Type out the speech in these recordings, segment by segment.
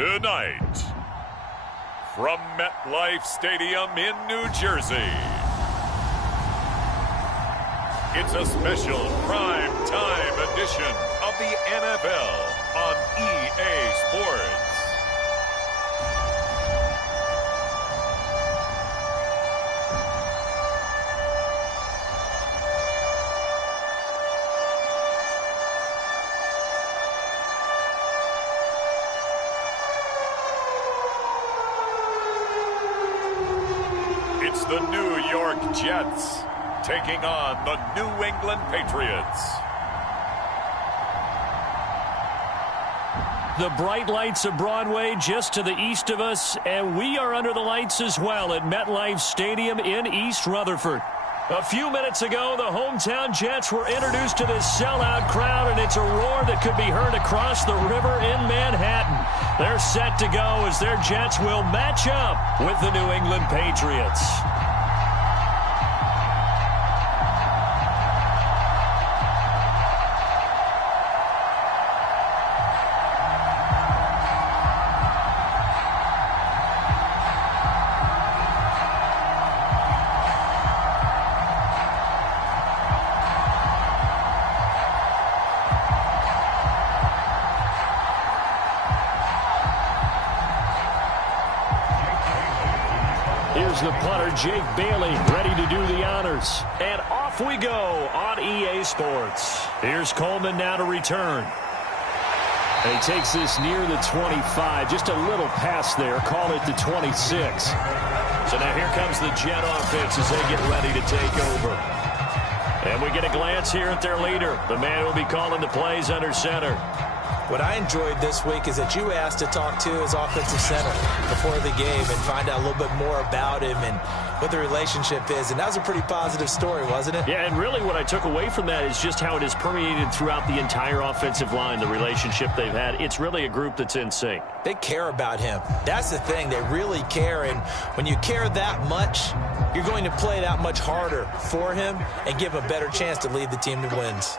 Tonight, from MetLife Stadium in New Jersey, it's a special prime time edition of the NFL on EA Sports. It's the New York Jets taking on the New England Patriots. The bright lights of Broadway just to the east of us, and we are under the lights as well at MetLife Stadium in East Rutherford. A few minutes ago, the hometown Jets were introduced to this sellout crowd, and it's a roar that could be heard across the river in Manhattan. They're set to go as their Jets will match up with the New England Patriots. Here's the punter, Jake Bailey, ready to do the honors. And off we go on EA Sports. Here's Coleman now to return. And he takes this near the 25. Just a little pass there. Call it the 26. So now here comes the Jet offense as they get ready to take over. And we get a glance here at their leader, the man who will be calling the plays under center. What I enjoyed this week is that you asked to talk to his offensive center before the game and find out a little bit more about him and what the relationship is. And that was a pretty positive story, wasn't it? Yeah, and really what I took away from that is just how it has permeated throughout the entire offensive line, the relationship they've had. It's really a group that's in sync. They care about him. That's the thing. They really care. And when you care that much, you're going to play that much harder for him and give him a better chance to lead the team to wins.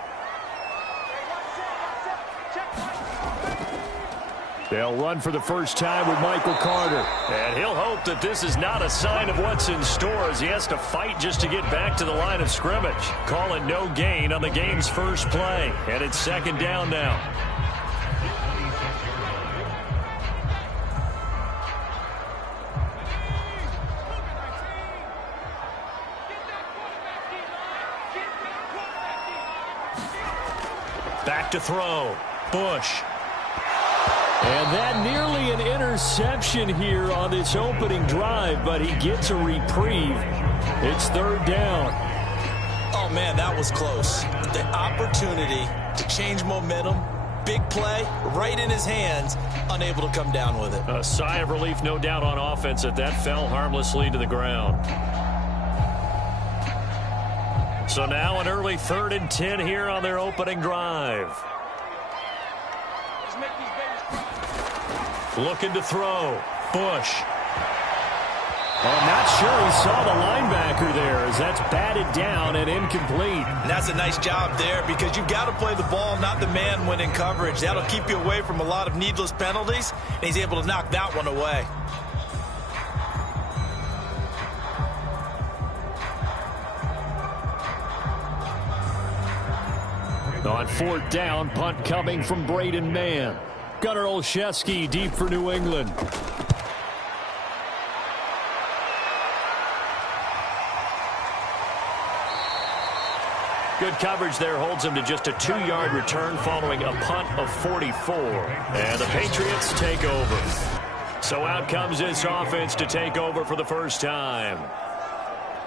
They'll run for the first time with Michael Carter. And he'll hope that this is not a sign of what's in store as he has to fight just to get back to the line of scrimmage. Call it no gain on the game's first play. And it's second down now. Back to throw. Bush. And that nearly an interception here on this opening drive, but he gets a reprieve. It's third down. Oh, man, that was close. The opportunity to change momentum, big play, right in his hands, unable to come down with it. A sigh of relief, no doubt, on offense that fell harmlessly to the ground. So now an early 3rd and 10 here on their opening drive. Looking to throw. Bush. I'm not sure he saw the linebacker there as that's batted down and incomplete. And that's a nice job there because you've got to play the ball, not the man when in coverage. That'll keep you away from a lot of needless penalties, and he's able to knock that one away. On 4th down, punt coming from Braden Mann. Gunnar Olszewski deep for New England. Good coverage there holds him to just a 2-yard return following a punt of 44. And the Patriots take over. So out comes this offense to take over for the first time.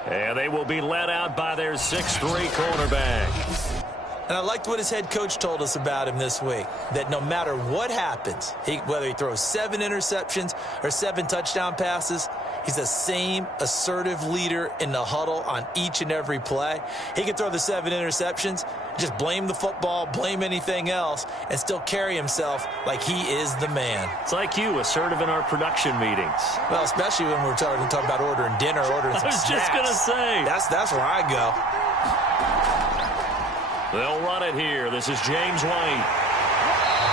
And they will be led out by their 6'3" cornerback. And I liked what his head coach told us about him this week, that no matter what happens, whether he throws 7 interceptions or 7 touchdown passes, he's the same assertive leader in the huddle on each and every play. He can throw the 7 interceptions, just blame the football, blame anything else, and still carry himself like he is the man. It's like you, assertive in our production meetings. Well, especially when we're talking about ordering dinner, ordering some snacks. I was just going to say. That's where I go. They'll run it here. This is James White.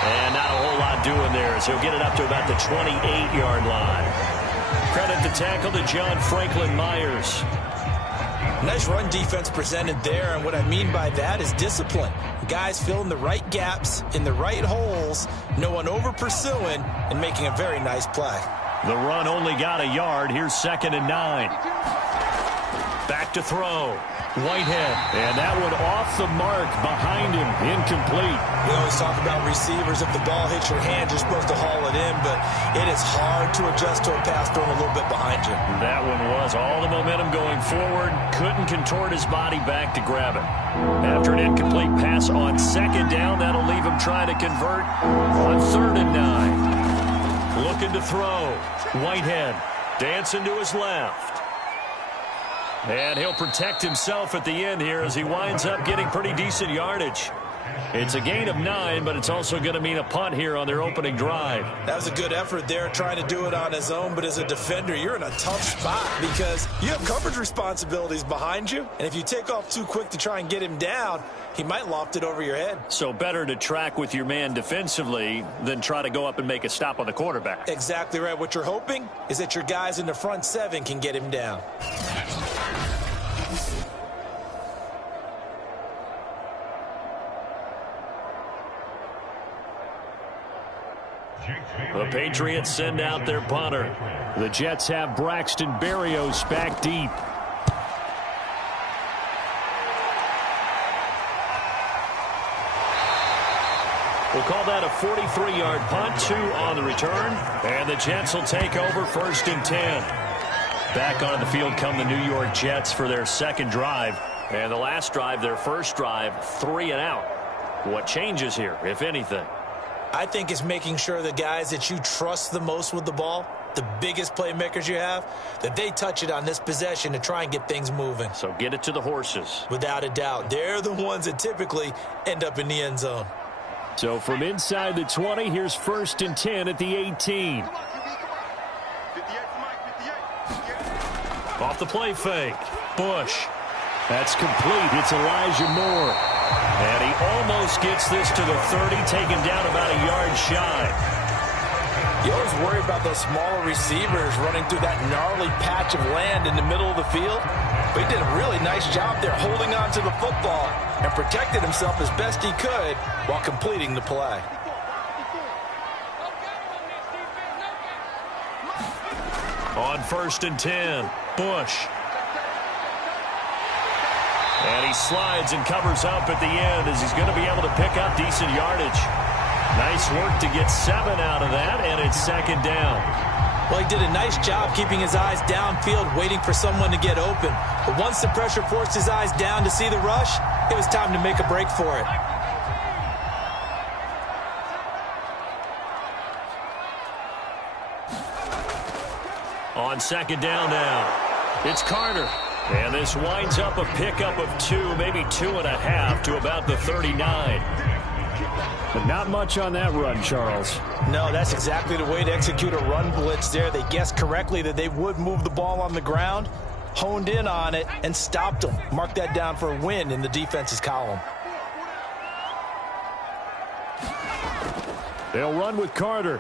And not a whole lot doing there, so he'll get it up to about the 28-yard line. Credit the tackle to John Franklin Myers. Nice run defense presented there, and what I mean by that is discipline. Guys filling the right gaps in the right holes, no one over pursuing, and making a very nice play. The run only got a yard. Here's 2nd and 9. Back to throw. Whitehead, and that one off the mark behind him, incomplete. We always talk about receivers. If the ball hits your hand, you're supposed to haul it in, but it is hard to adjust to a pass thrown a little bit behind you. That one was all the momentum going forward. Couldn't contort his body back to grab it. After an incomplete pass on 2nd down, that'll leave him trying to convert on 3rd and 9. Looking to throw. Whitehead dancing to his left. And he'll protect himself at the end here as he winds up getting pretty decent yardage. It's a gain of 9, but it's also going to mean a punt here on their opening drive. That was a good effort there, trying to do it on his own, but as a defender, you're in a tough spot because you have coverage responsibilities behind you, and if you take off too quick to try and get him down, he might loft it over your head. So better to track with your man defensively than try to go up and make a stop on the quarterback. Exactly right. What you're hoping is that your guys in the front 7 can get him down. The Patriots send out their punter. The Jets have Braxton Berrios back deep. We'll call that a 43-yard punt, 2 on the return. And the Jets will take over 1st and 10. Back on the field come the New York Jets for their 2nd drive. And the last drive, their 1st drive, 3 and out. What changes here, if anything? I think it's making sure the guys that you trust the most with the ball, the biggest playmakers you have, that they touch it on this possession to try and get things moving. So get it to the horses. Without a doubt. They're the ones that typically end up in the end zone. So from inside the 20, here's 1st and 10 at the 18. Off the play fake. Bush. That's complete. It's Elijah Moore. And he almost gets this to the 30, taken down about a yard shy. You always worry about those smaller receivers running through that gnarly patch of land in the middle of the field. But he did a really nice job there holding on to the football and protected himself as best he could while completing the play. On 1st and 10, Bush. And he slides and covers up at the end as he's going to be able to pick up decent yardage. Nice work to get 7 out of that, and it's 2nd down. Well, he did a nice job keeping his eyes downfield, waiting for someone to get open. But once the pressure forced his eyes down to see the rush, it was time to make a break for it. On 2nd down now, it's Carter. And this winds up a pickup of 2, maybe 2.5 to about the 39. But not much on that run, Charles. No, that's exactly the way to execute a run blitz there. They guessed correctly that they would move the ball on the ground, honed in on it, and stopped them. Mark that down for a win in the defense's column. They'll run with Carter.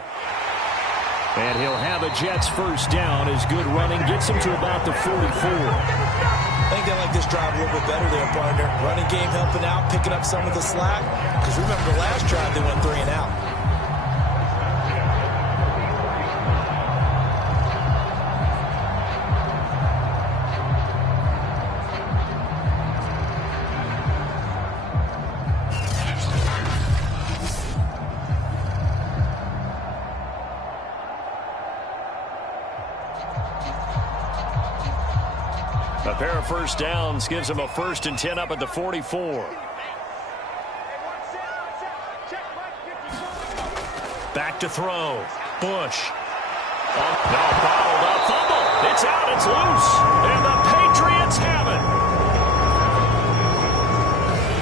And he'll have a Jets 1st down as good running gets him to about the 44. I think they like this drive a little bit better there, partner. Running game helping out, picking up some of the slack. Because remember the last drive, they went 3 and out. A pair of 1st downs gives him a 1st and 10 up at the 44. Back to throw. Bush. No, bottled up. Fumble. It's out. It's loose. And the Patriots have it.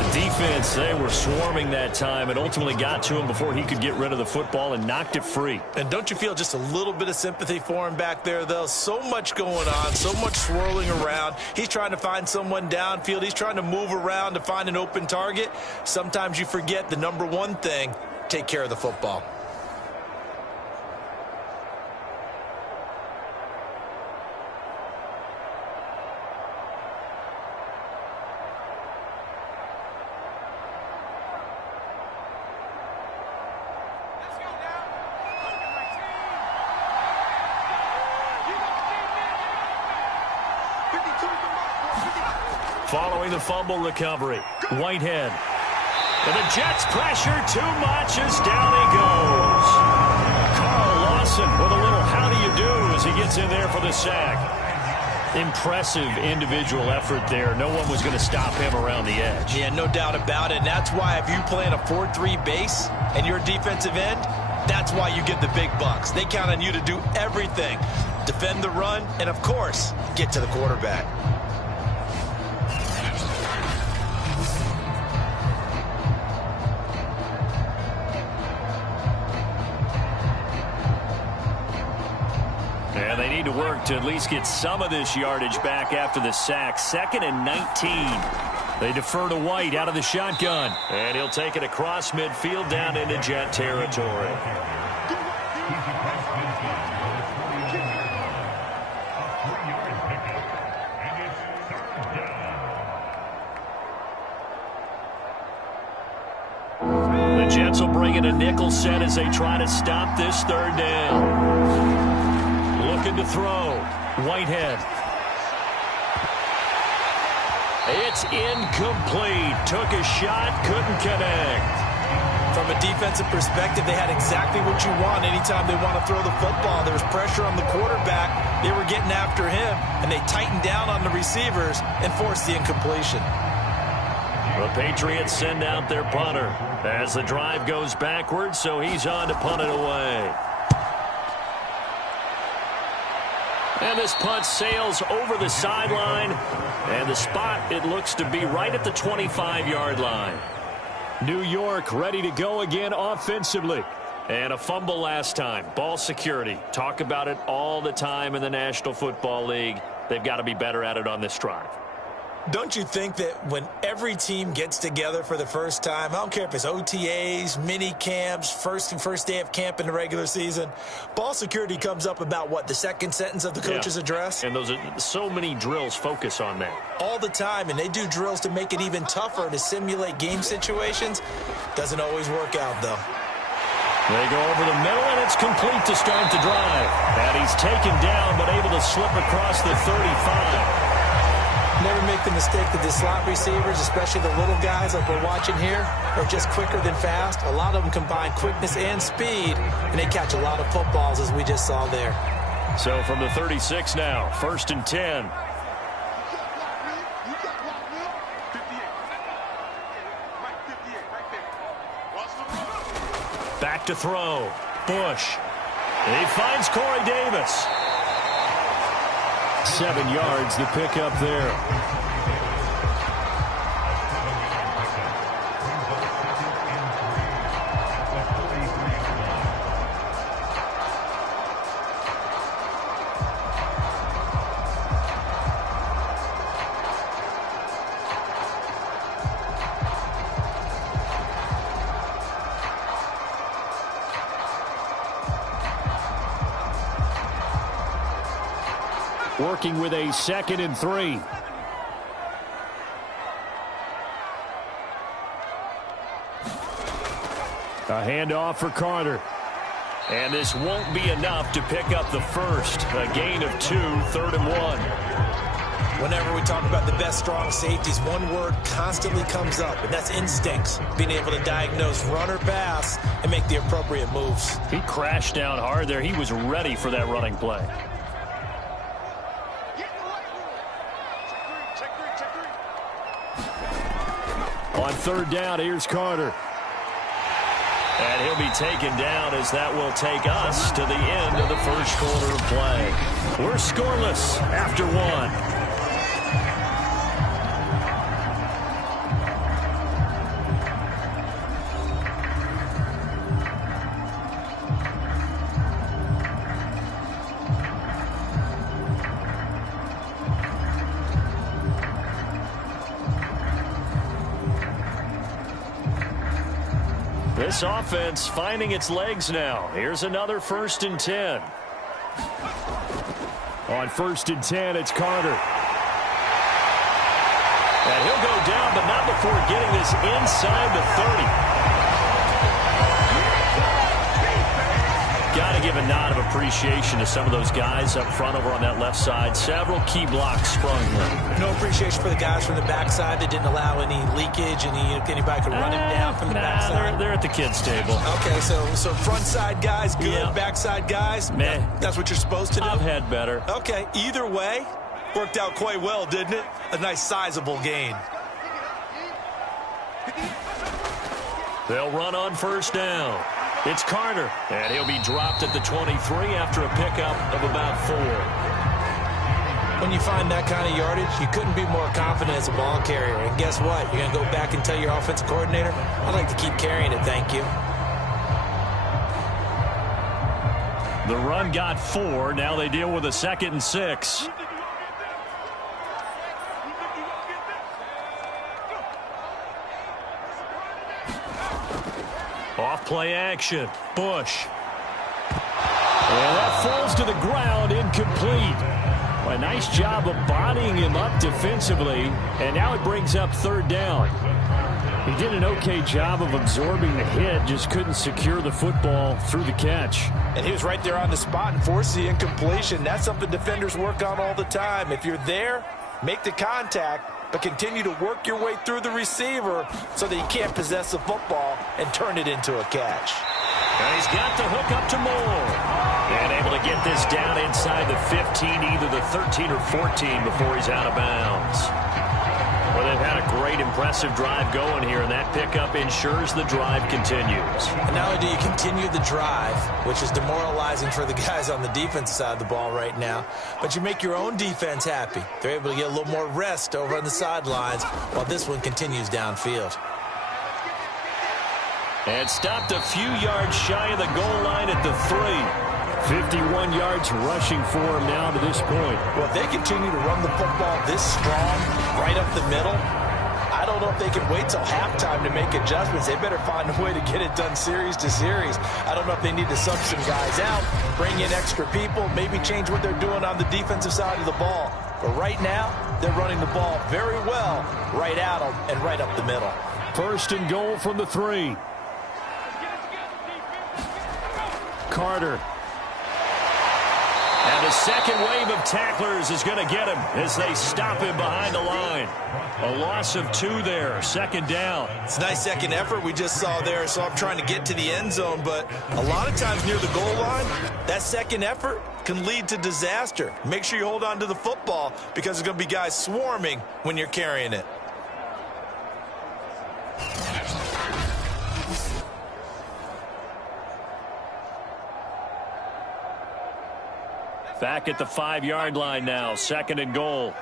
The defense, they were swarming that time and ultimately got to him before he could get rid of the football and knocked it free. And don't you feel just a little bit of sympathy for him back there, though? So much going on, so much swirling around. He's trying to find someone downfield. He's trying to move around to find an open target. Sometimes you forget the number one thing take care of the football. Following the fumble recovery, Whitehead. And the Jets pressure too much as down he goes. Carl Lawson with a little how do you do as he gets in there for the sack. Impressive individual effort there. No one was going to stop him around the edge. Yeah, no doubt about it. And that's why if you play in a 4-3 base and you're a defensive end, that's why you get the big bucks. They count on you to do everything. Defend the run and, of course, get to the quarterback. And they need to work to at least get some of this yardage back after the sack. 2nd and 19. They defer to White out of the shotgun. And he'll take it across midfield down into Jet territory. The Jets will bring in a nickel set as they try to stop this 3rd down. Looking to throw. Whitehead. It's incomplete. Took a shot, couldn't connect. From a defensive perspective, they had exactly what you want anytime they want to throw the football. There was pressure on the quarterback. They were getting after him, and they tightened down on the receivers and forced the incompletion. The Patriots send out their punter as the drive goes backwards, so he's on to punt it away. And this punt sails over the sideline, and the spot, it looks to be right at the 25-yard line. New York ready to go again offensively. And a fumble last time. Ball security. Talk about it all the time in the National Football League. They've got to be better at it on this drive. Don't you think that when every team gets together for the first time, I don't care if it's OTAs, mini camps, first day of camp in the regular season, ball security comes up about what, the second sentence of the coach's address? And those are so many drills focus on that. All the time, and they do drills to make it even tougher to simulate game situations. Doesn't always work out, though. They go over the middle, and it's complete to start the drive. And he's taken down, but able to slip across the 35. Never make the mistake that the slot receivers, especially the little guys like we're watching here, are just quicker than fast. A lot of them combine quickness and speed, and they catch a lot of footballs, as we just saw there. So from the 36 now, 1st and 10. Back to throw. Bush. He finds Corey Davis. 7 yards, the pickup there. Working with a 2nd and 3. A handoff for Carter. And this won't be enough to pick up the first. A gain of 2, 3rd and 1. Whenever we talk about the best strong safeties, one word constantly comes up, and that's instincts. Being able to diagnose run or pass and make the appropriate moves. He crashed down hard there. He was ready for that running play. On 3rd down, here's Carter. And he'll be taken down as that will take us to the end of the first quarter of play. We're scoreless after 1. This offense finding its legs now. Here's another 1st and 10. On 1st and 10, it's Carter. And he'll go down, but not before getting this inside the 30. Got to give a nod of appreciation to some of those guys up front over on that left side. Several key blocks sprung here. No appreciation for the guys from the backside that didn't allow any leakage, anybody could run it down from the backside. They're at the kids' table. Okay, so front side guys good, yeah. Backside guys, man, that's what you're supposed to do? I've had better. Okay, either way, worked out quite well, didn't it? A nice sizable gain. They'll run on 1st down. It's Carter, and he'll be dropped at the 23 after a pickup of about 4. When you find that kind of yardage, you couldn't be more confident as a ball carrier. And guess what? You're going to go back and tell your offensive coordinator, I'd like to keep carrying it, thank you. The run got 4. Now they deal with a 2nd and 6. Off-play action. Bush. And that falls to the ground, incomplete. A nice job of bodying him up defensively, and now it brings up 3rd down. He did an okay job of absorbing the hit, just couldn't secure the football through the catch. And he was right there on the spot and forced the incompletion. That's something defenders work on all the time. If you're there, make the contact, but continue to work your way through the receiver so that you can't possess the football and turn it into a catch. And he's got the hook up to Moore. And able to get this down inside the 15, either the 13 or 14 before he's out of bounds. Well, they've had a great, impressive drive going here, and that pickup ensures the drive continues. And not only do you continue the drive, which is demoralizing for the guys on the defensive side of the ball right now, but you make your own defense happy. They're able to get a little more rest over on the sidelines while this one continues downfield. And stopped a few yards shy of the goal line at the 3. 51 yards rushing for him now to this point. Well, if they continue to run the football this strong, right up the middle, I don't know if they can wait till halftime to make adjustments. They better find a way to get it done series to series. I don't know if they need to sub some guys out, bring in extra people, maybe change what they're doing on the defensive side of the ball. But right now, they're running the ball very well right at them and right up the middle. 1st and goal from the 3. Carter. And the second wave of tacklers is going to get him as they stop him behind the line. A loss of 2 there, 2nd down. It's a nice second effort we just saw there, so I'm trying to get to the end zone, but a lot of times near the goal line, that second effort can lead to disaster. Make sure you hold on to the football because there's going to be guys swarming when you're carrying it. Back at the 5-yard line now, 2nd and goal.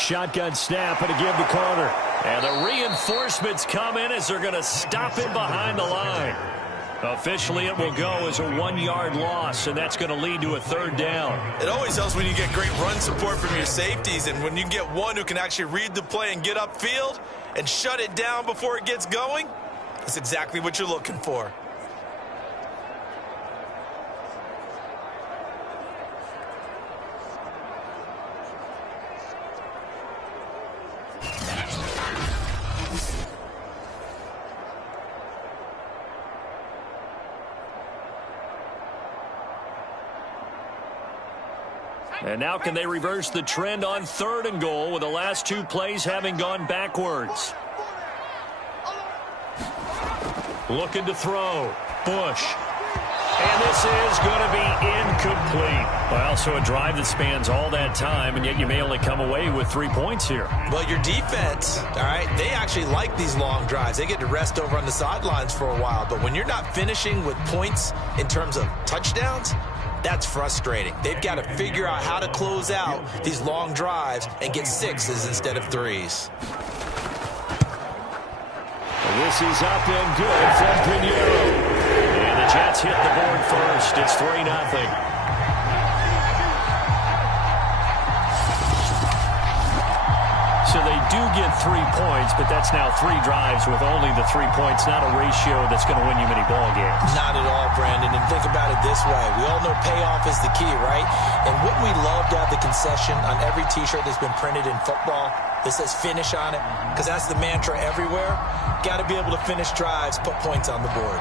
Shotgun snap and a give to Carter. And the reinforcements come in as they're going to stop him behind the line. Officially, it will go as a 1-yard loss, and that's going to lead to a 3rd down. It always helps when you get great run support from your safeties, and when you get one who can actually read the play and get upfield and shut it down before it gets going, that's exactly what you're looking for. And now can they reverse the trend on 3rd and goal with the last 2 plays having gone backwards? Looking to throw. Bush. And this is going to be incomplete. Well, so a drive that spans all that time, and yet you may only come away with 3 points here. Well, your defense, all right, they actually like these long drives. They get to rest over on the sidelines for a while. But when you're not finishing with points in terms of touchdowns, that's frustrating. They've got to figure out how to close out these long drives and get 6s instead of 3s. This is up and good from Pinheiro. And the Jets hit the board first. It's 3-0. So they do get 3 points, but that's now 3 drives with only the 3 points. Not a ratio that's going to win you many ball games. Not at all, Brandon. And think about it this way. We all know payoff is the key, right? And wouldn't we love to have the concession on every T-shirt that's been printed in football that says finish on it? Because that's the mantra everywhere. Got to be able to finish drives, put points on the board.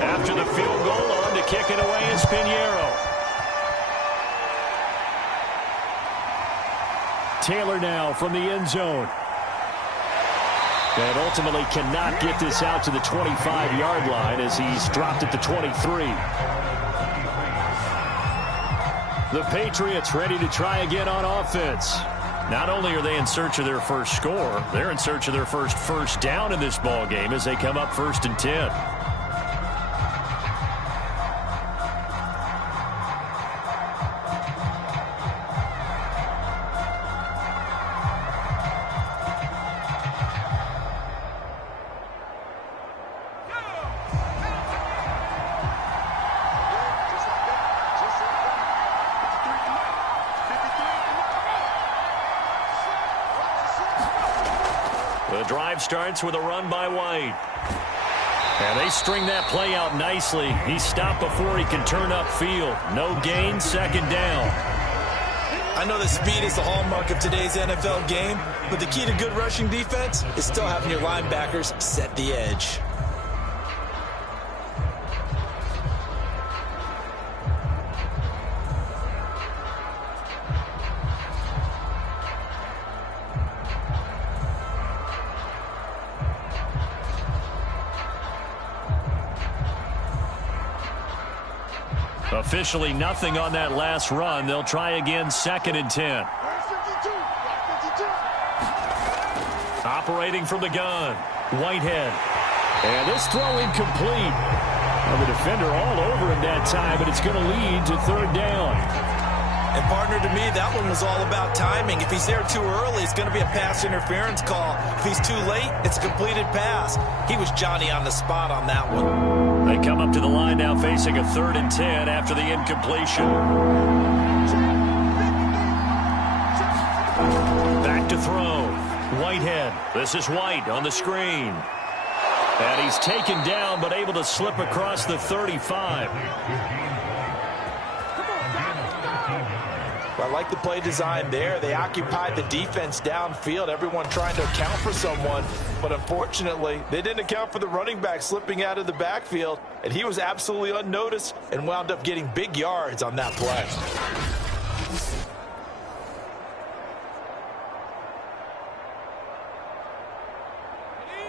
After the field goal, on to kick it away is Pinheiro. Taylor now from the end zone. And ultimately cannot get this out to the 25-yard line as he's dropped at the 23. The Patriots ready to try again on offense. Not only are they in search of their first score, they're in search of their first down in this ball game as they come up 1st and 10. The drive starts with a run by White. And they string that play out nicely. He's stopped before he can turn upfield. No gain, 2nd down. I know that speed is the hallmark of today's NFL game, but the key to good rushing defense is still having your linebackers set the edge. Officially nothing on that last run. They'll try again 2nd and 10. Operating from the gun, Whitehead. And this throw incomplete. Well, the defender all over him that time, but it's going to lead to 3rd down. And partner, to me, that one was all about timing. If he's there too early, it's going to be a pass interference call. If he's too late, it's a completed pass. He was Johnny on the spot on that one. They come up to the line now facing a 3rd and 10 after the incompletion. Back to throw. Whitehead. This is White on the screen. And he's taken down but able to slip across the 35. I like the play design there. They occupied the defense downfield, everyone trying to account for someone. But unfortunately, they didn't account for the running back slipping out of the backfield. And he was absolutely unnoticed and wound up getting big yards on that play.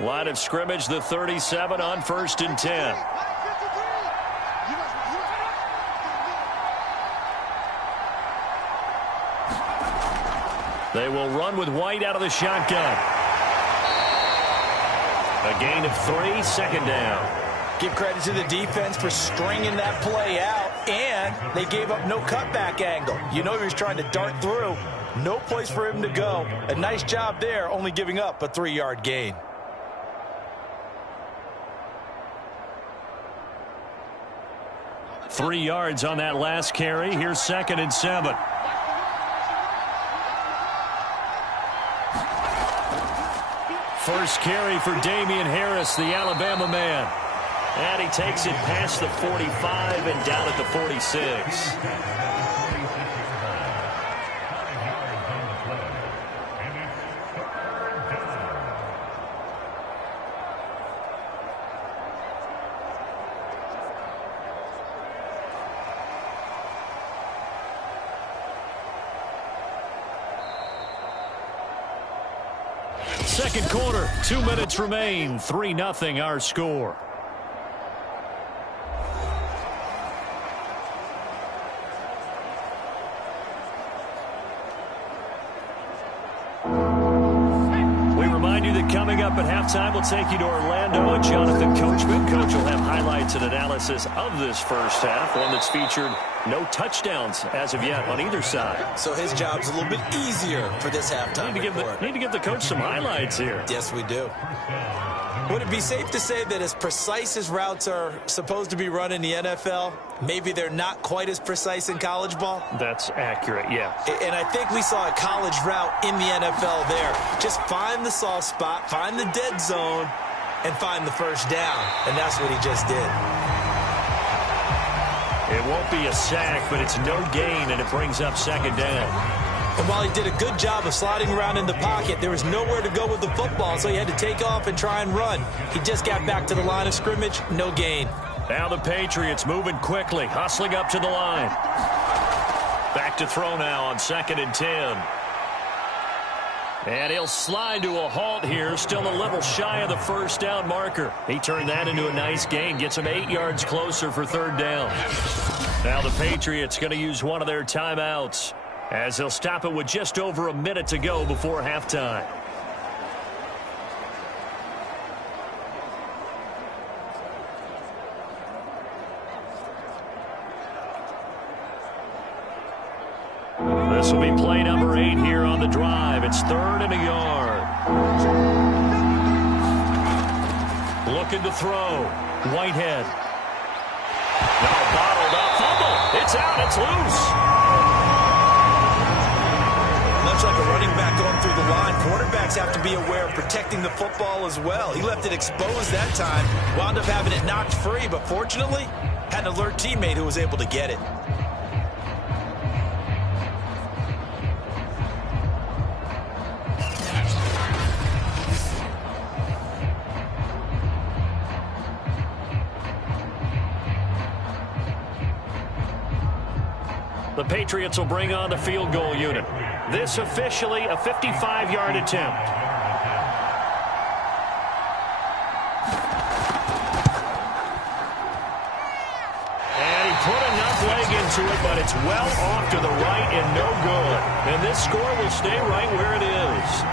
Line of scrimmage, the 37 on 1st and 10. They will run with White out of the shotgun. A gain of 3, 2nd down. Give credit to the defense for stringing that play out, and they gave up no cutback angle. You know he was trying to dart through. No place for him to go. A nice job there, only giving up a 3-yard gain. Three yards on that last carry. Here's 2nd and 7. First carry for Damian Harris, the Alabama man. And he takes it past the 45 and down at the 46. Second quarter, 2 minutes remain. 3-0 our score. We remind you that coming Coming up at halftime, we'll take you to Orlando and Jonathan Coachman. Coach will have highlights and analysis of this first half, one that's featured no touchdowns as of yet on either side. So his job's a little bit easier for this halftime report. Need to give the coach some highlights here. Yes, we do. Would it be safe to say that as precise as routes are supposed to be run in the NFL, maybe they're not quite as precise in college ball? That's accurate, yeah. And I think we saw a college route in the NFL there. Just find the soft spot, find the dead zone, and find the first down. And that's what he just did. It won't be a sack, but it's no gain, and it brings up second down. And while he did a good job of sliding around in the pocket, there was nowhere to go with the football, so he had to take off and try and run. He just got back to the line of scrimmage, no gain. Now the Patriots moving quickly, hustling up to the line. Back to throw now on 2nd and 10. And he'll slide to a halt here, still a little shy of the first down marker. He turned that into a nice gain, gets him 8 yards closer for 3rd down. Now the Patriots going to use one of their timeouts, as they'll stop it with just over a minute to go before halftime. This will be play number 8 here on the drive. It's 3rd and a yard. Looking to throw. Whitehead. Now bottled up. Fumble. It's out. It's loose. Much like a running back going through the line, quarterbacks have to be aware of protecting the football as well. He left it exposed that time, wound up having it knocked free, but fortunately, had an alert teammate who was able to get it. The Patriots will bring on the field goal unit. This officially a 55-yard attempt. And he put enough leg into it, but it's well off to the right and no good. And this score will stay right where it is.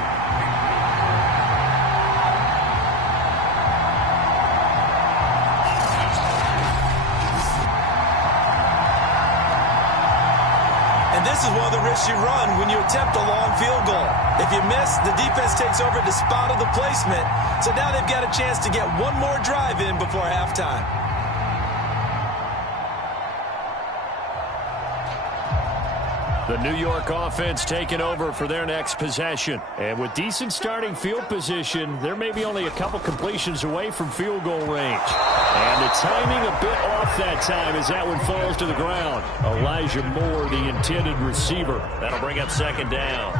This is one of the risks you run when you attempt a long field goal. If you miss, the defense takes over the spot of the placement. So now they've got a chance to get one more drive in before halftime. The New York offense taking over for their next possession. And with decent starting field position, there may be only a couple completions away from field goal range. And the timing a bit off that time as that one falls to the ground. Elijah Moore, the intended receiver. That'll bring up 2nd down.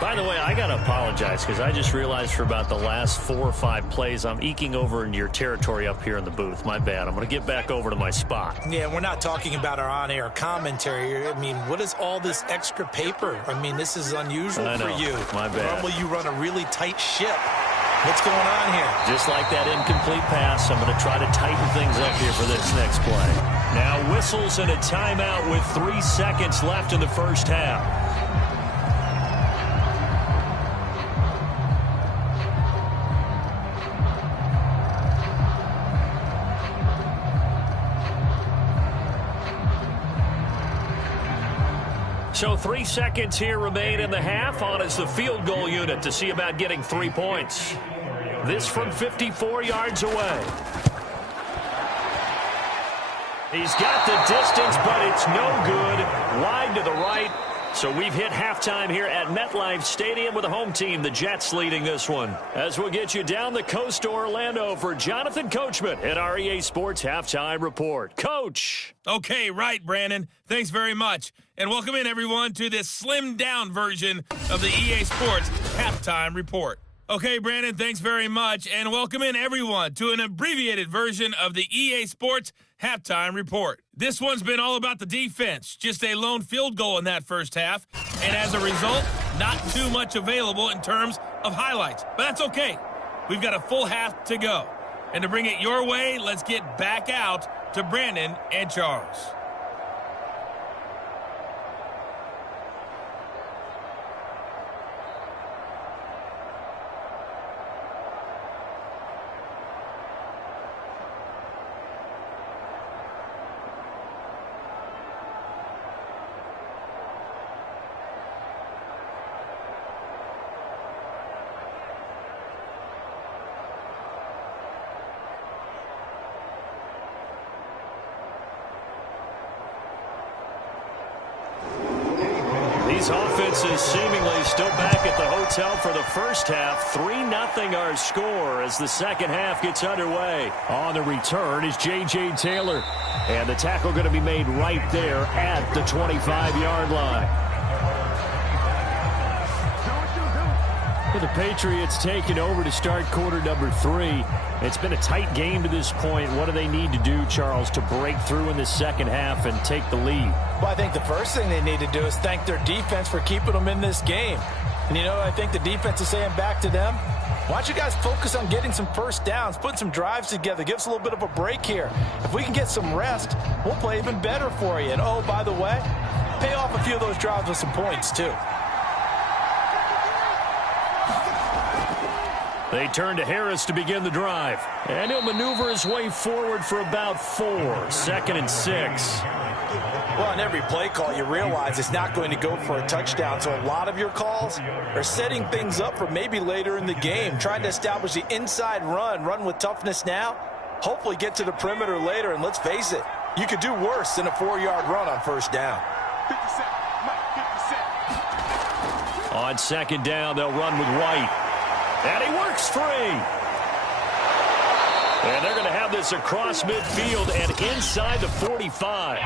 By the way, I got to apologize because I just realized for about the last 4 or 5 plays, I'm eking over into your territory up here in the booth. My bad. I'm going to get back over to my spot. Yeah, we're not talking about our on-air commentary. I mean, what is all this extra paper? I mean, this is unusual for you. My bad. Normally you run a really tight ship. What's going on here? Just like that incomplete pass, I'm going to try to tighten things up here for this next play. Now whistles and a timeout with 3 seconds left in the first half. So 3 seconds here remain in the half. On is the field goal unit to see about getting 3 points. This from 54 yards away. He's got the distance, but it's no good. Wide to the right. So we've hit halftime here at MetLife Stadium with the home team, the Jets, leading this one. As we'll get you down the coast to Orlando for Jonathan Coachman at our EA Sports Halftime Report. Coach. Okay, right, Brandon. Thanks very much. And welcome in, everyone, to this slimmed-down version of the EA Sports Halftime Report. Okay, Brandon, thanks very much. And welcome in, everyone, to an abbreviated version of the EA Sports Halftime Report. This one's been all about the defense. Just a lone field goal in that first half. And as a result, not too much available in terms of highlights. But that's okay. We've got a full half to go. And to bring it your way, let's get back out to Brandon and Charles. These offenses seemingly still back at the hotel for the first half. 3-0 our score as the second half gets underway. On the return is J.J. Taylor. And the tackle going to be made right there at the 25-yard line. With the Patriots taking over to start quarter number 3. It's been a tight game to this point. What do they need to do, Charles, to break through in the second half and take the lead? Well, I think the first thing they need to do is thank their defense for keeping them in this game. And, you know, I think the defense is saying back to them, why don't you guys focus on getting some first downs, putting some drives together, give us a little bit of a break here. If we can get some rest, we'll play even better for you. And, oh, by the way, pay off a few of those drives with some points, too. They turn to Harris to begin the drive. And he'll maneuver his way forward for about 4. 2nd and 6. Well, on every play call, you realize it's not going to go for a touchdown. So a lot of your calls are setting things up for maybe later in the game, trying to establish the inside run with toughness now, hopefully get to the perimeter later. And let's face it, you could do worse than a 4-yard run on first down. On second down, they'll run with White. And he works free. And they're going to have this across midfield and inside the 45.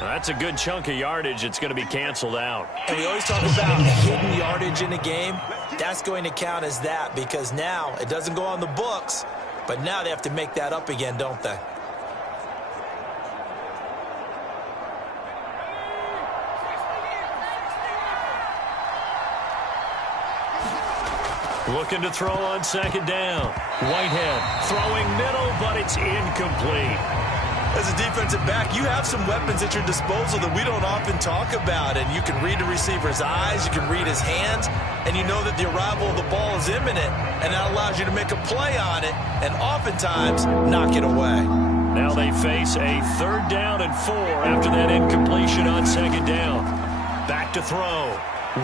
That's a good chunk of yardage. It's going to be canceled out. And we always talk about hidden yardage in a game. That's going to count as that because now it doesn't go on the books, but now they have to make that up again, don't they? Looking to throw on second down. Whitehead throwing middle, but it's incomplete. As a defensive back, you have some weapons at your disposal that we don't often talk about. And you can read the receiver's eyes, you can read his hands, and you know that the arrival of the ball is imminent. And that allows you to make a play on it and oftentimes knock it away. Now they face a 3rd down and 4 after that incompletion on second down. Back to throw.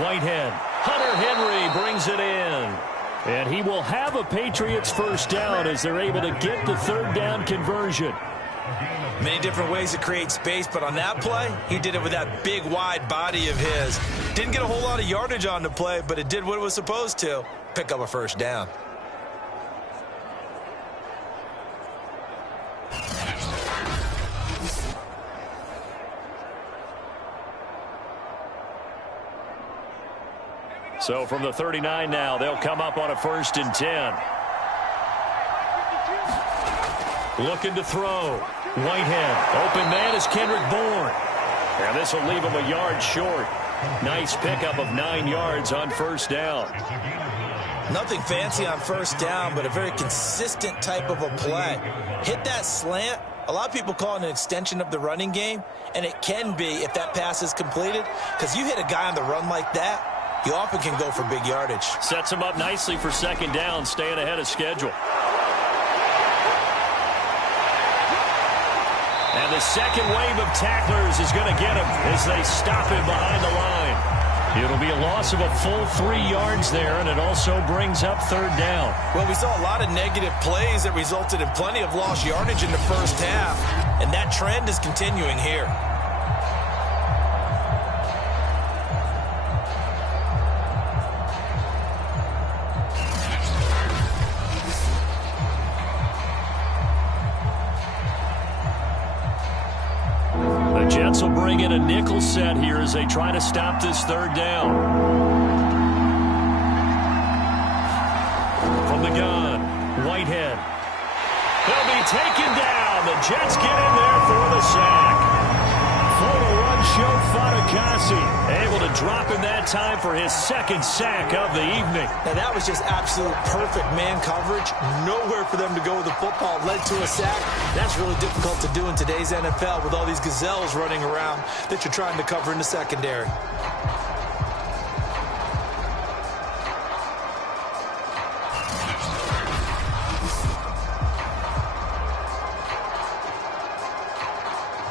Whitehead. Hunter Henry brings it in. And he will have a Patriots first down as they're able to get the 3rd down conversion. Many different ways to create space, but on that play, he did it with that big, wide body of his. Didn't get a whole lot of yardage on the play, but it did what it was supposed to, pick up a first down. So from the 39 now, they'll come up on a 1st and 10. Looking to throw. Whitehead. Open man is Kendrick Bourne. And this will leave him a yard short. Nice pickup of 9 yards on first down. Nothing fancy on first down, but a very consistent type of a play. Hit that slant. A lot of people call it an extension of the running game, and it can be if that pass is completed, because you hit a guy on the run like that, you often can go for big yardage. Sets him up nicely for second down, staying ahead of schedule. And the second wave of tacklers is going to get him as they stop him behind the line. It'll be a loss of a full 3 yards there, and it also brings up 3rd down. Well, we saw a lot of negative plays that resulted in plenty of lost yardage in the first half, and that trend is continuing here. Jets will bring in a nickel set here as they try to stop this 3rd down. From the gun, Whitehead. He'll be taken down. The Jets get in there for the sack. Full run show Fatukasi, able to drop him that time for his 2nd sack of the evening. Now that was just absolute perfect man coverage. Nowhere for them to go with the football. Led to a sack. That's really difficult to do in today's NFL with all these gazelles running around that you're trying to cover in the secondary.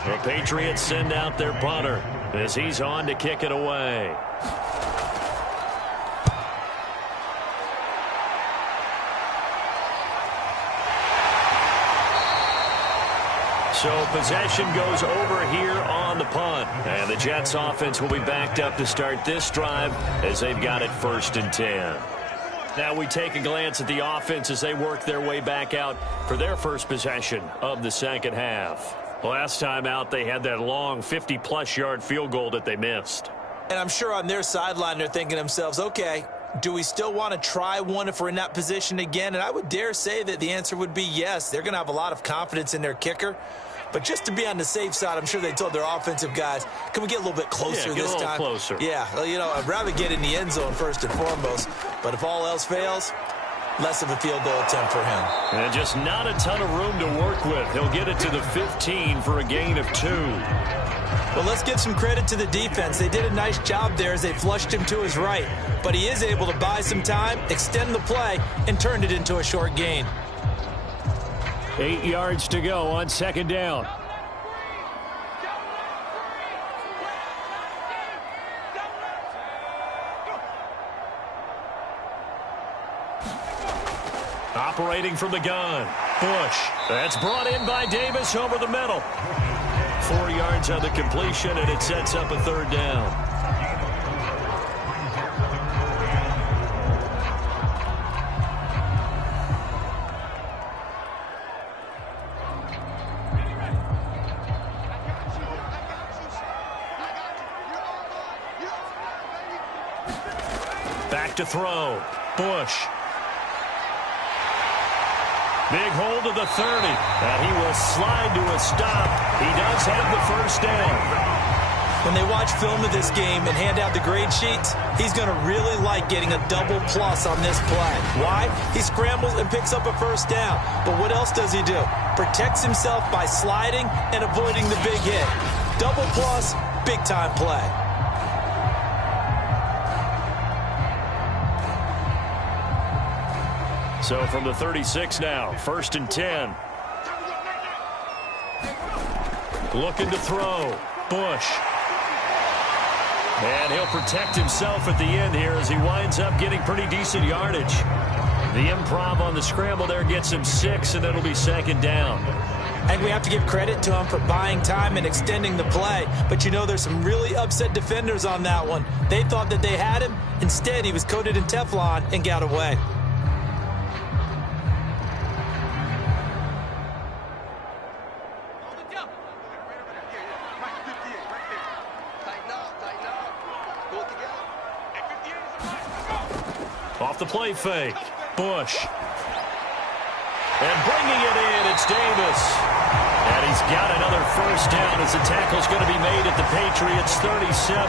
The Patriots send out their punter as he's on to kick it away. So possession goes over here on the punt. And the Jets offense will be backed up to start this drive as they've got it 1st and 10. Now we take a glance at the offense as they work their way back out for their first possession of the second half. Last time out, they had that long 50-plus yard field goal that they missed. And I'm sure on their sideline they're thinking to themselves, okay, do we still want to try one if we're in that position again? And I would dare say that the answer would be yes. They're going to have a lot of confidence in their kicker. But just to be on the safe side, I'm sure they told their offensive guys, can we get a little bit closer this time? Closer. Yeah, well, you know, I'd rather get in the end zone first and foremost. But if all else fails, less of a field goal attempt for him. And just not a ton of room to work with. He'll get it to the 15 for a gain of 2. Well, let's give some credit to the defense. They did a nice job there as they flushed him to his right. But he is able to buy some time, extend the play, and turned it into a short gain. 8 yards to go on 2nd down. Operating from the gun. Bush. That's brought in by Davis over the middle. 4 yards on the completion, and it sets up a 3rd down. Back to throw. Bush. Big hold of the 30, and he will slide to a stop. He does have the 1st down. When they watch film of this game and hand out the grade sheets, he's going to really like getting a double plus on this play. Why? He scrambles and picks up a 1st down. But what else does he do? Protects himself by sliding and avoiding the big hit. Double plus, big time play. So from the 36 now, 1st and 10. Looking to throw. Bush. And he'll protect himself at the end here as he winds up getting pretty decent yardage. The improv on the scramble there gets him 6, and it'll be 2nd down. I think we have to give credit to him for buying time and extending the play. But, you know, there's some really upset defenders on that one. They thought that they had him. Instead, he was coated in Teflon and got away. Off the play fake. Bush. And bringing it in, it's Davis. And he's got another 1st down as the tackle's going to be made at the Patriots 37.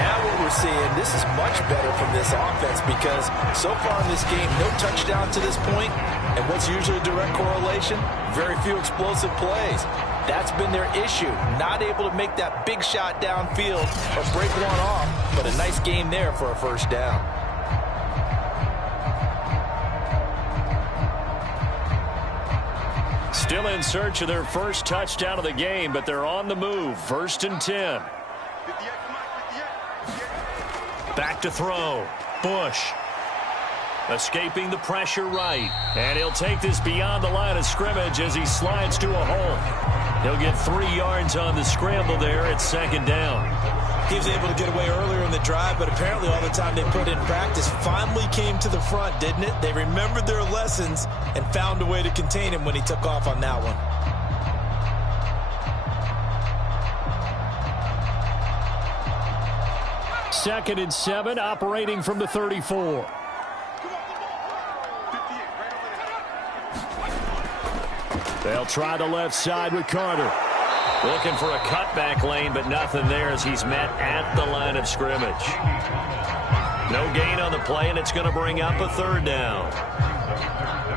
Now what we're seeing, this is much better from this offense because so far in this game, no touchdown to this point. And what's usually a direct correlation? Very few explosive plays. That's been their issue. Not able to make that big shot downfield or break one off. But a nice game there for a 1st down. Still in search of their 1st touchdown of the game, but they're on the move. 1st and 10. Back to throw. Bush. Escaping the pressure right. And he'll take this beyond the line of scrimmage as he slides to a hole. He'll get 3 yards on the scramble there at 2nd down. He was able to get away earlier in the drive, but apparently all the time they put in practice finally came to the front, didn't it? They remembered their lessons and found a way to contain him when he took off on that one. Second and 7, operating from the 34. They'll try the left side with Carter. Looking for a cutback lane, but nothing there as he's met at the line of scrimmage. No gain on the play, and it's going to bring up a 3rd down.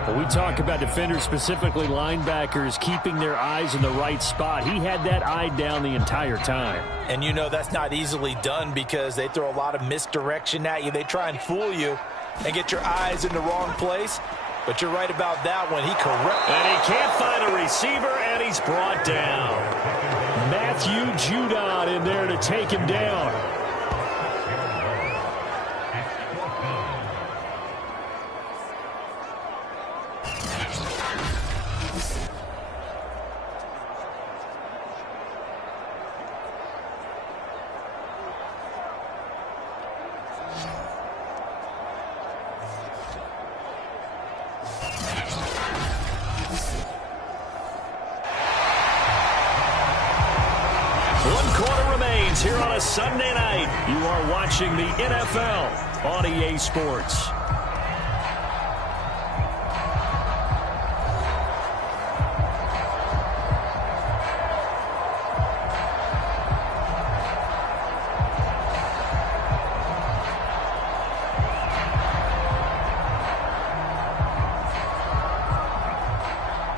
When we talk about defenders, specifically linebackers, keeping their eyes in the right spot, he had that eye down the entire time. And you know that's not easily done because they throw a lot of misdirection at you. They try and fool you and get your eyes in the wrong place. But you're right about that one. And he can't find a receiver, and he's brought down. Matthew Judon in there to take him down. Sunday night. You are watching the NFL on EA Sports.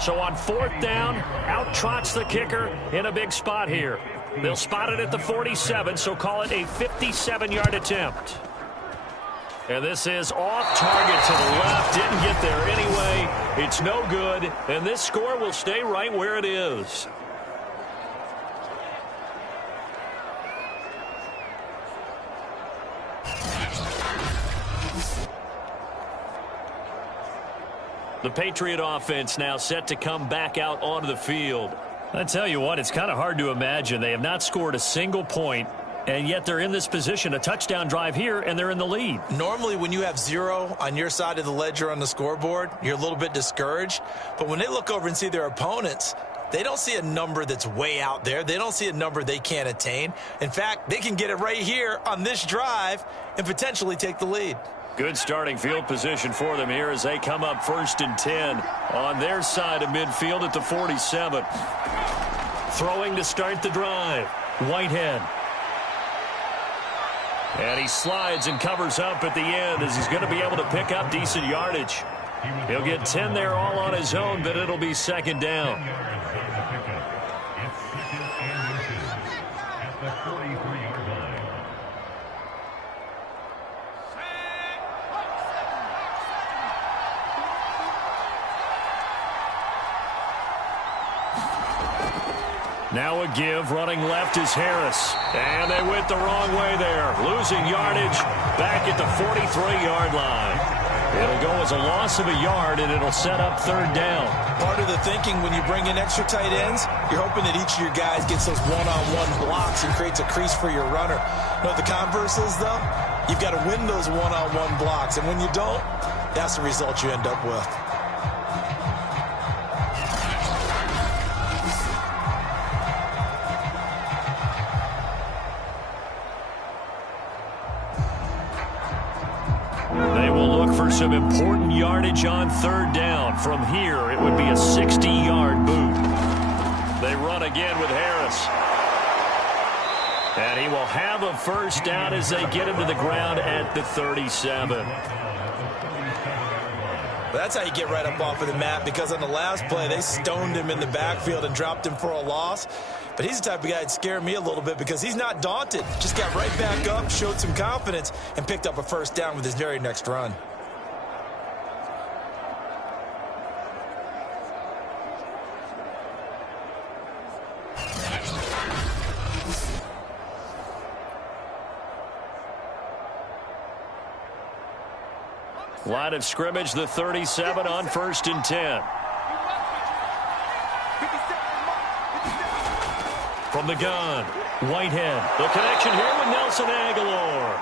So on 4th down, out trots the kicker in a big spot here. They'll spot it at the 47, so call it a 57-yard attempt. And this is off target to the left. Didn't get there anyway. It's no good, and this score will stay right where it is. The Patriot offense now set to come back out onto the field. I tell you what, it's kind of hard to imagine. They have not scored a single point, and yet they're in this position, a touchdown drive here, and they're in the lead. Normally, when you have 0 on your side of the ledger on the scoreboard, you're a little bit discouraged. But when they look over and see their opponents, they don't see a number that's way out there. They don't see a number they can't attain. In fact, they can get it right here on this drive and potentially take the lead. Good starting field position for them here as they come up 1st and 10 on their side of midfield at the 47. Throwing to start the drive, Whitehead. And he slides and covers up at the end as he's going to be able to pick up decent yardage. He'll get 10 there all on his own, but it'll be 2nd down. Now a give, running left is Harris. And they went the wrong way there. Losing yardage back at the 43-yard line. It'll go as a loss of a yard, and it'll set up 3rd down. Part of the thinking when you bring in extra tight ends, you're hoping that each of your guys gets those one-on-one blocks and creates a crease for your runner. You know what the converse is, though? You've got to win those one-on-one blocks, and when you don't, that's the result you end up with. For some important yardage on 3rd down. From here, it would be a 60-yard boot. They run again with Harris. And he will have a 1st down as they get him to the ground at the 37. That's how you get right up off of the mat, because on the last play, they stoned him in the backfield and dropped him for a loss. But he's the type of guy that scared me a little bit because he's not daunted. Just got right back up, showed some confidence, and picked up a 1st down with his very next run. Line of scrimmage, the 37 on 1st and 10. From the gun, Whitehead. The connection here with Nelson Aguilar.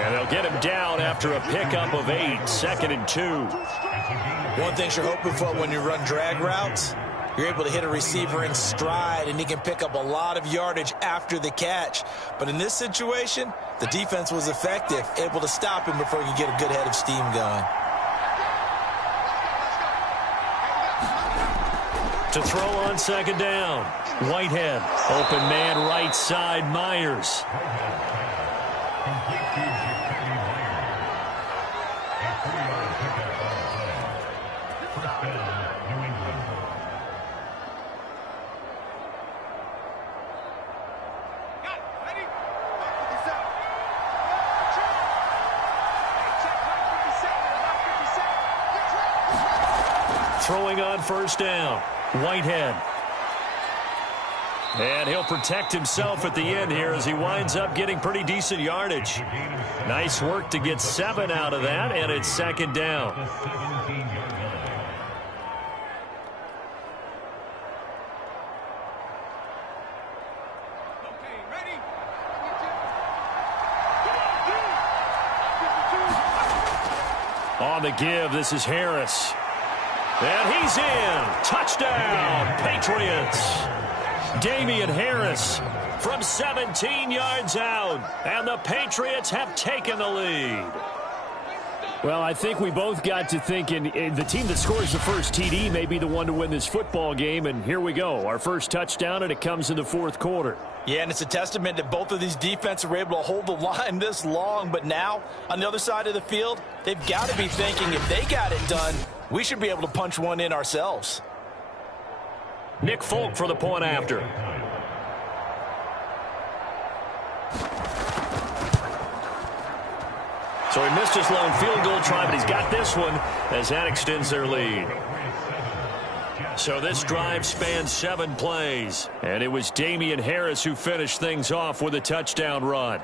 And they'll get him down after a pickup of 8, 2nd and 2. One thing you're hoping for when you run drag routes, you're able to hit a receiver in stride, and he can pick up a lot of yardage after the catch. But in this situation, the defense was effective, able to stop him before he could get a good head of steam going. To throw on 2nd down, Whitehead. Open man right side, Myers. Throwing on 1st down, Whitehead. And he'll protect himself at the end here as he winds up getting pretty decent yardage. Nice work to get 7 out of that, and it's 2nd down. On the give, this is Harris. And he's in. Touchdown, Patriots. Damian Harris from 17 yards out. And the Patriots have taken the lead. Well, I think we both got to thinking the team that scores the first TD may be the one to win this football game. And here we go. Our first touchdown, and it comes in the fourth quarter. Yeah, and it's a testament that both of these defenses were able to hold the line this long. But now, on the other side of the field, they've got to be thinking if they got it done, we should be able to punch one in ourselves. Nick Folk for the point after. So he missed his lone field goal try, but he's got this one as that extends their lead. So this drive spans 7 plays, and it was Damian Harris who finished things off with a touchdown run.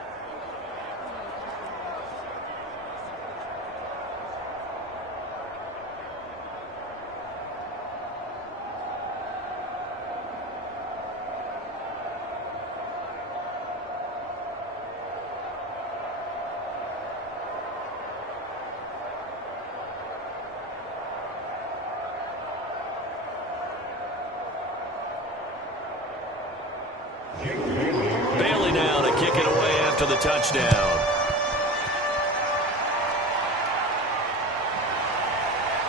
Bailey now to kick it away after the touchdown.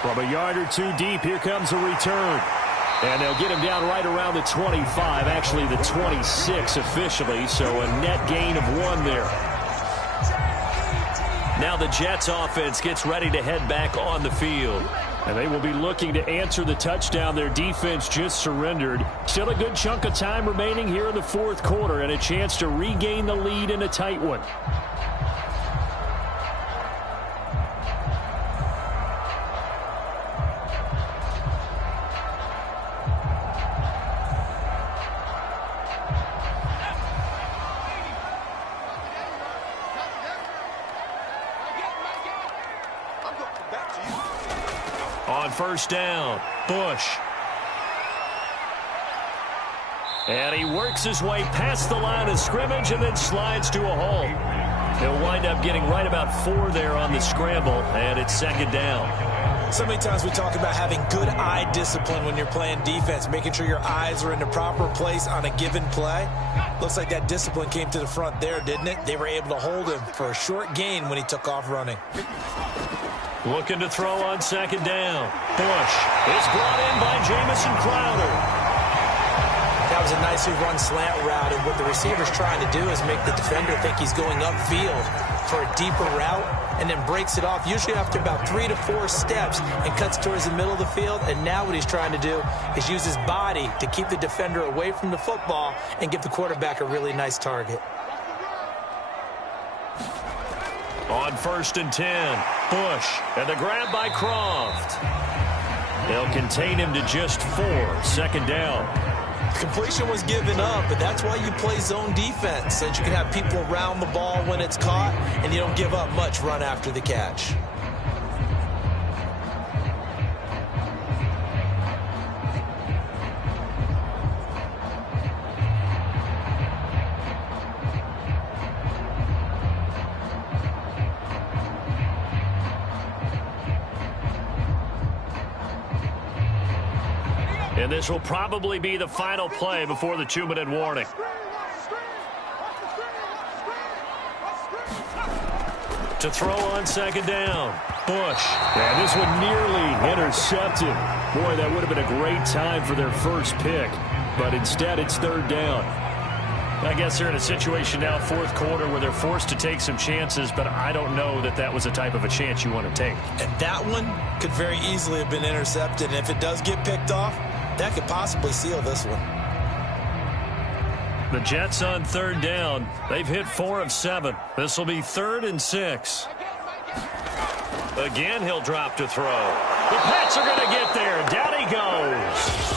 From a yard or two deep, here comes a return. And they'll get him down right around the 25, actually the 26 officially, so a net gain of 1 there. Now the Jets offense gets ready to head back on the field. And they will be looking to answer the touchdown their defense just surrendered. Still a good chunk of time remaining here in the fourth quarter and a chance to regain the lead in a tight one. On first down, Bush. And he works his way past the line of scrimmage and then slides to a halt. He'll wind up getting right about 4 there on the scramble, and it's second down. So many times we talk about having good eye discipline when you're playing defense, making sure your eyes are in the proper place on a given play. Looks like that discipline came to the front there, didn't it? They were able to hold him for a short gain when he took off running. Looking to throw on second down. Bush is brought in by Jamison Crowder. That was a nicely run slant route, and what the receiver's trying to do is make the defender think he's going upfield for a deeper route and then breaks it off, usually after about 3 to 4 steps, and cuts towards the middle of the field. And now what he's trying to do is use his body to keep the defender away from the football and give the quarterback a really nice target. On first and 10, Bush, and the grab by Croft. They'll contain him to just 4, second down. Completion was given up, but that's why you play zone defense, so that you can have people around the ball when it's caught, and you don't give up much run after the catch. And this will probably be the final play before the 2-minute warning. To throw on second down, Bush. And this one nearly intercepted. Boy, that would have been a great time for their first pick. But instead, it's third down. I guess they're in a situation now, fourth quarter, where they're forced to take some chances, but I don't know that that was the type of a chance you want to take. And that one could very easily have been intercepted. And if it does get picked off, that could possibly seal this one. The Jets on third down. They've hit 4 of 7. This will be 3rd and 6. Again, he'll drop to throw. The Pats are going to get there. Down he goes.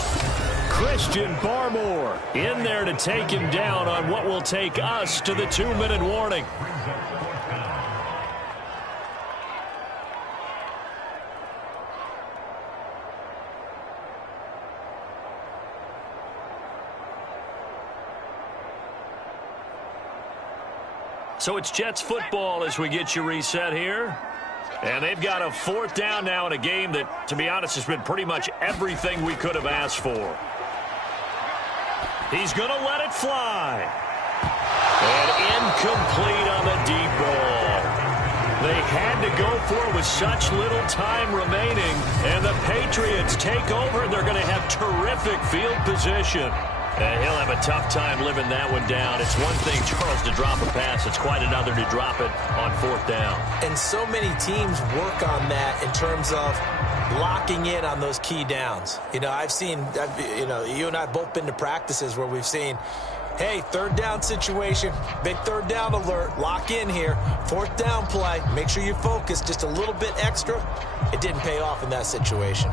Christian Barmore in there to take him down on what will take us to the 2-minute warning. So it's Jets football as we get you reset here. And they've got a 4th down now in a game that, to be honest, has been pretty much everything we could have asked for. He's going to let it fly. And incomplete on the deep ball. They had to go for it with such little time remaining. And the Patriots take over. They're going to have terrific field position. And he'll have a tough time living that one down. It's one thing, Charles, to drop a pass. It's quite another to drop it on fourth down. And so many teams work on that in terms of locking in on those key downs. You know, you and I have both been to practices where we've seen, hey, third down situation, big third down alert, lock in here, fourth down play, make sure you focus just a little bit extra. It didn't pay off in that situation.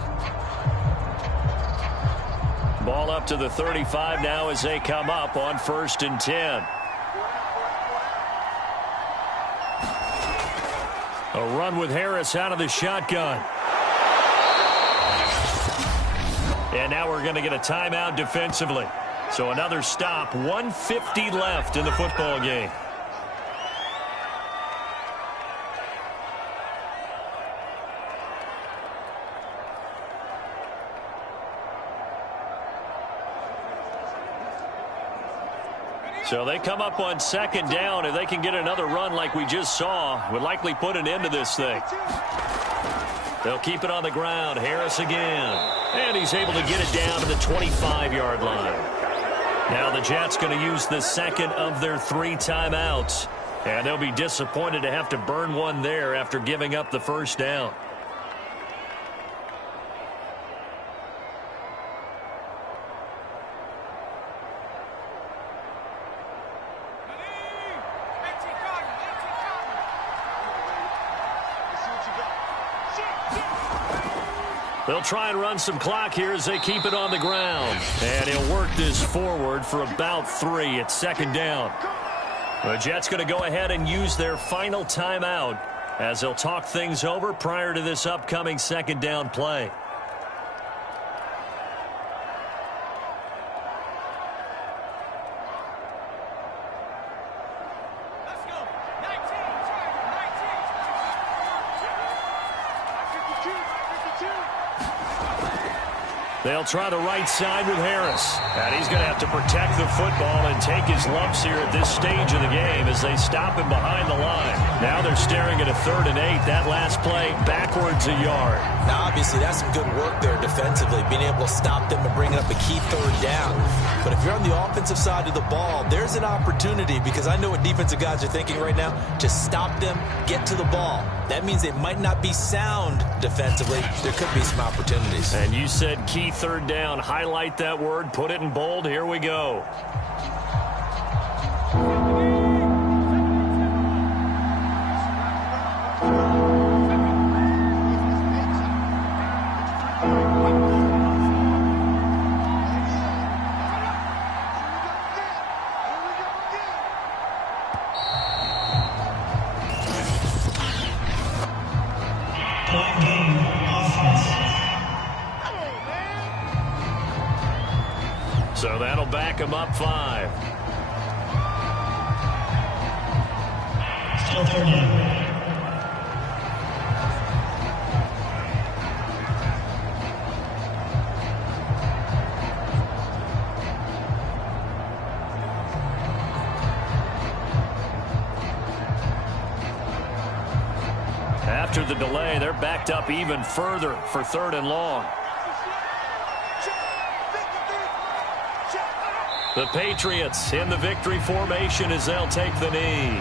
Ball up to the 35 now as they come up on 1st and 10. A run with Harris out of the shotgun. And now we're going to get a timeout defensively. So another stop, 1:50 left in the football game. So they come up on 2nd down. If they can get another run like we just saw, would likely put an end to this thing. They'll keep it on the ground. Harris again. And he's able to get it down to the 25-yard line. Now the Jets going to use the second of their 3 timeouts. And they'll be disappointed to have to burn one there after giving up the first down. They'll try and run some clock here as they keep it on the ground. And he'll work this forward for about 3 at 2nd down. The Jets going to go ahead and use their final timeout as they'll talk things over prior to this upcoming 2nd down play. They'll try the right side with Harris. And he's going to have to protect the football and take his lumps here at this stage of the game as they stop him behind the line. Now they're staring at a 3rd and 8. That last play backwards a yard. Now, obviously, that's some good work there defensively, being able to stop them and bring up a key 3rd down. But if you're on the offensive side of the ball, there's an opportunity, because I know what defensive guys are thinking right now, to stop them, get to the ball. That means they might not be sound defensively. There could be some opportunities. And you said key 3rd down. Highlight that word. Put it in bold. Here we go. So that'll back him up 5. Still 30. After the delay, they're backed up even further for 3rd and long. The Patriots in the victory formation as they'll take the knee.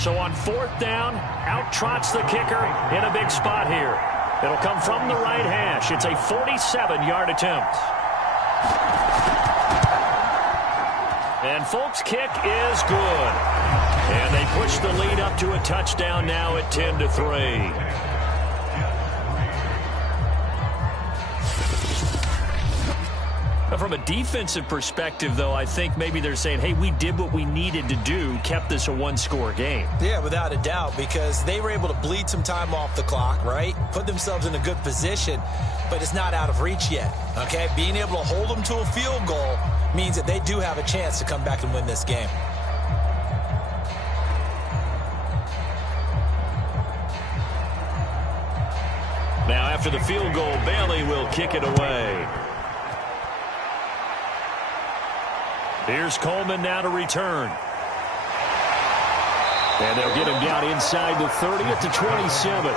So on 4th down, out trots the kicker in a big spot here. It'll come from the right hash. It's a 47-yard attempt. And folks, kick is good. And they push the lead up to a touchdown now at 10-3. From a defensive perspective, though, I think maybe they're saying, hey, we did what we needed to do, kept this a 1-score game. Yeah, without a doubt, because they were able to bleed some time off the clock, right? Put themselves in a good position, but it's not out of reach yet, okay? Being able to hold them to a field goal means that they do have a chance to come back and win this game. Now, after the field goal, Bailey will kick it away. Here's Coleman now to return. And they'll get him down inside the 30 at the 27.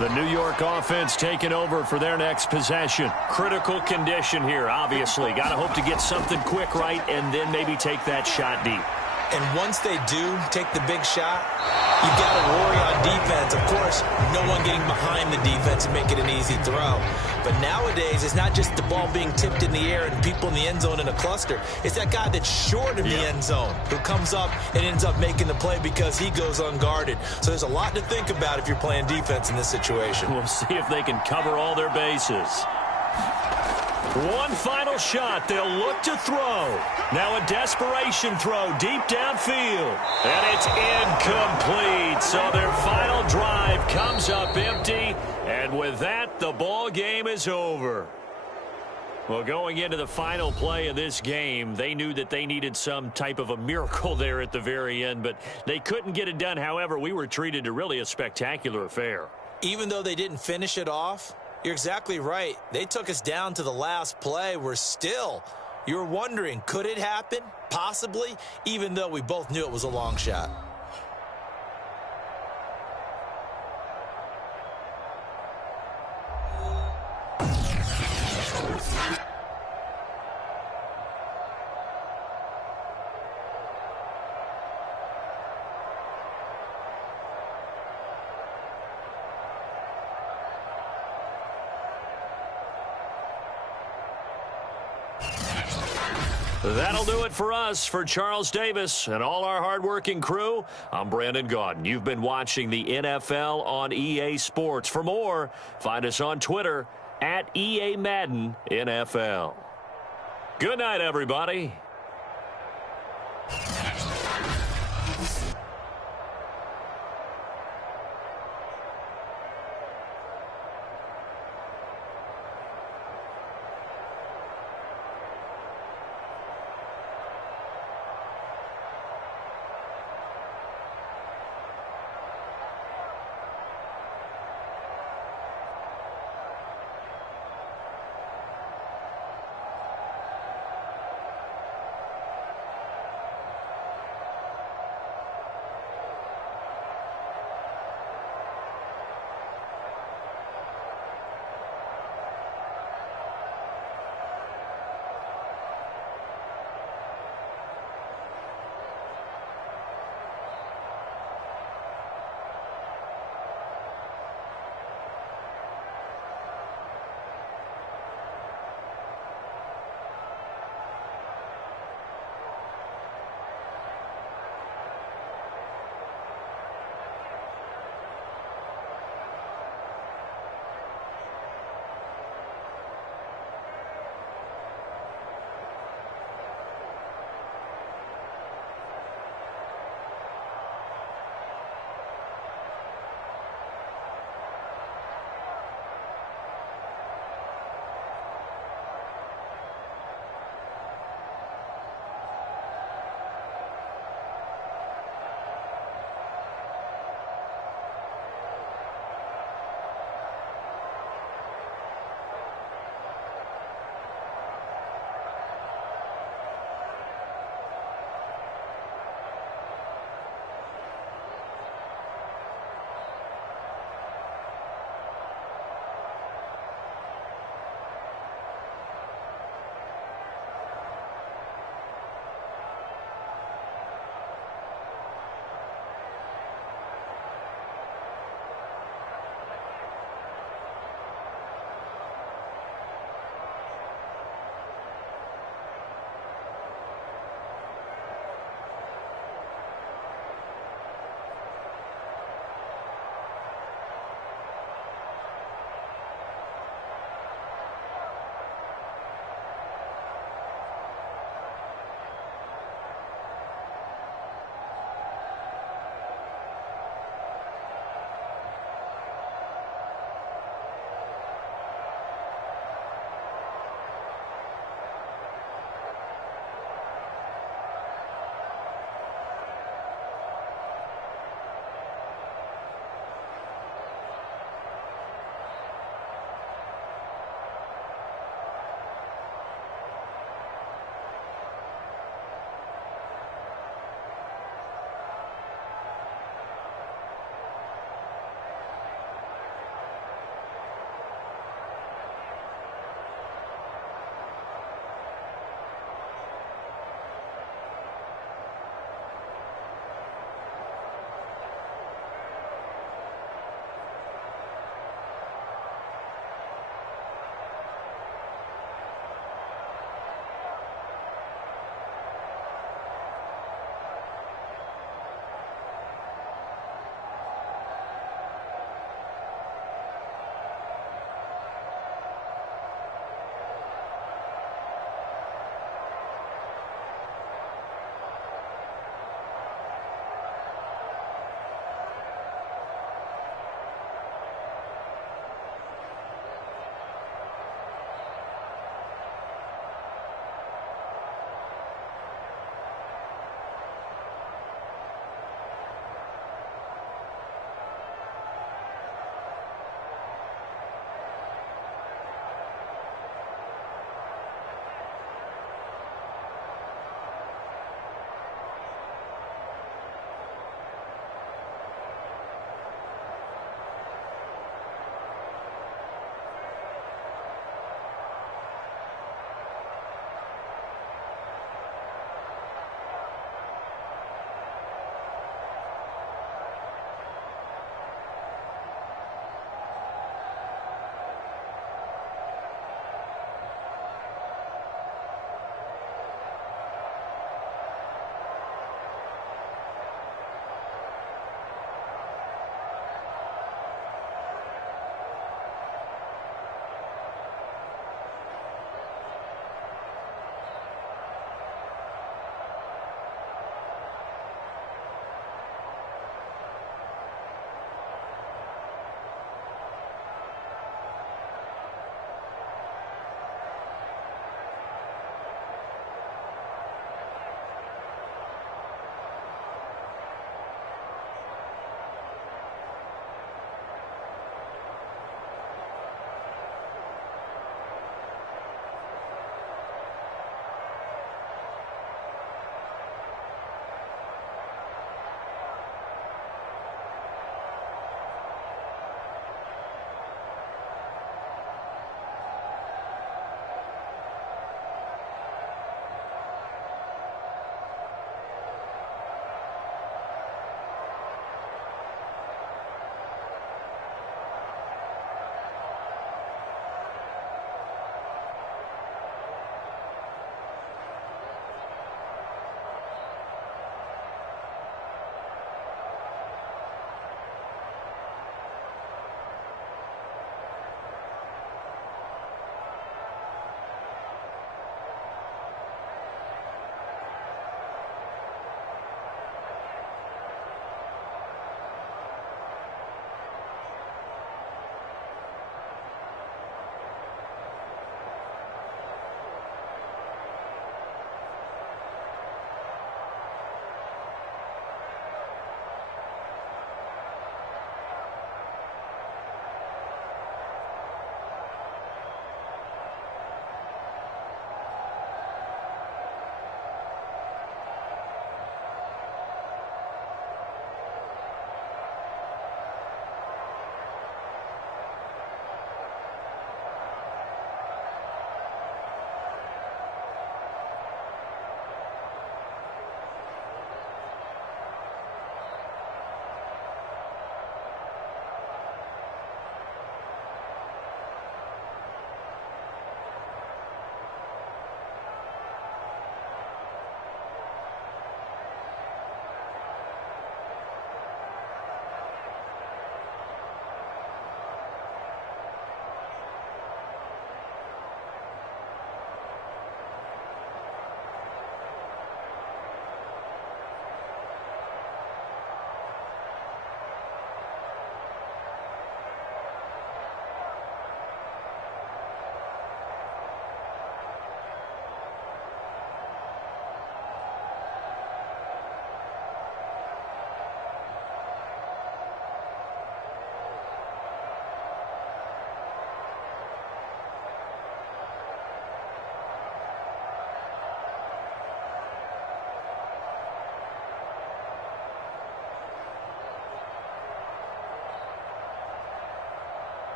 The New York offense taking over for their next possession. Critical condition here, obviously. Got to hope to get something quick right and then maybe take that shot deep. And once they do take the big shot, you've got to worry on defense. Of course, no one getting behind the defense and make it an easy throw. But nowadays, it's not just the ball being tipped in the air and people in the end zone in a cluster. It's that guy that's short of the end zone who comes up and ends up making the play because he goes unguarded. So there's a lot to think about if you're playing defense in this situation. We'll see if they can cover all their bases. One final shot. They'll look to throw. Now a desperation throw deep downfield. And it's incomplete. So their final drive comes up empty. And with that, the ball game is over. Well, going into the final play of this game, they knew that they needed some type of a miracle there at the very end, but they couldn't get it done. However, we were treated to really a spectacular affair. Even though they didn't finish it off, you're exactly right. They took us down to the last play. You were wondering, could it happen? Possibly, even though we both knew it was a long shot. That'll do it for us. For Charles Davis and all our hardworking crew, I'm Brandon Gaudin. You've been watching the NFL on EA Sports. For more, find us on Twitter at EA Madden NFL. Good night, everybody.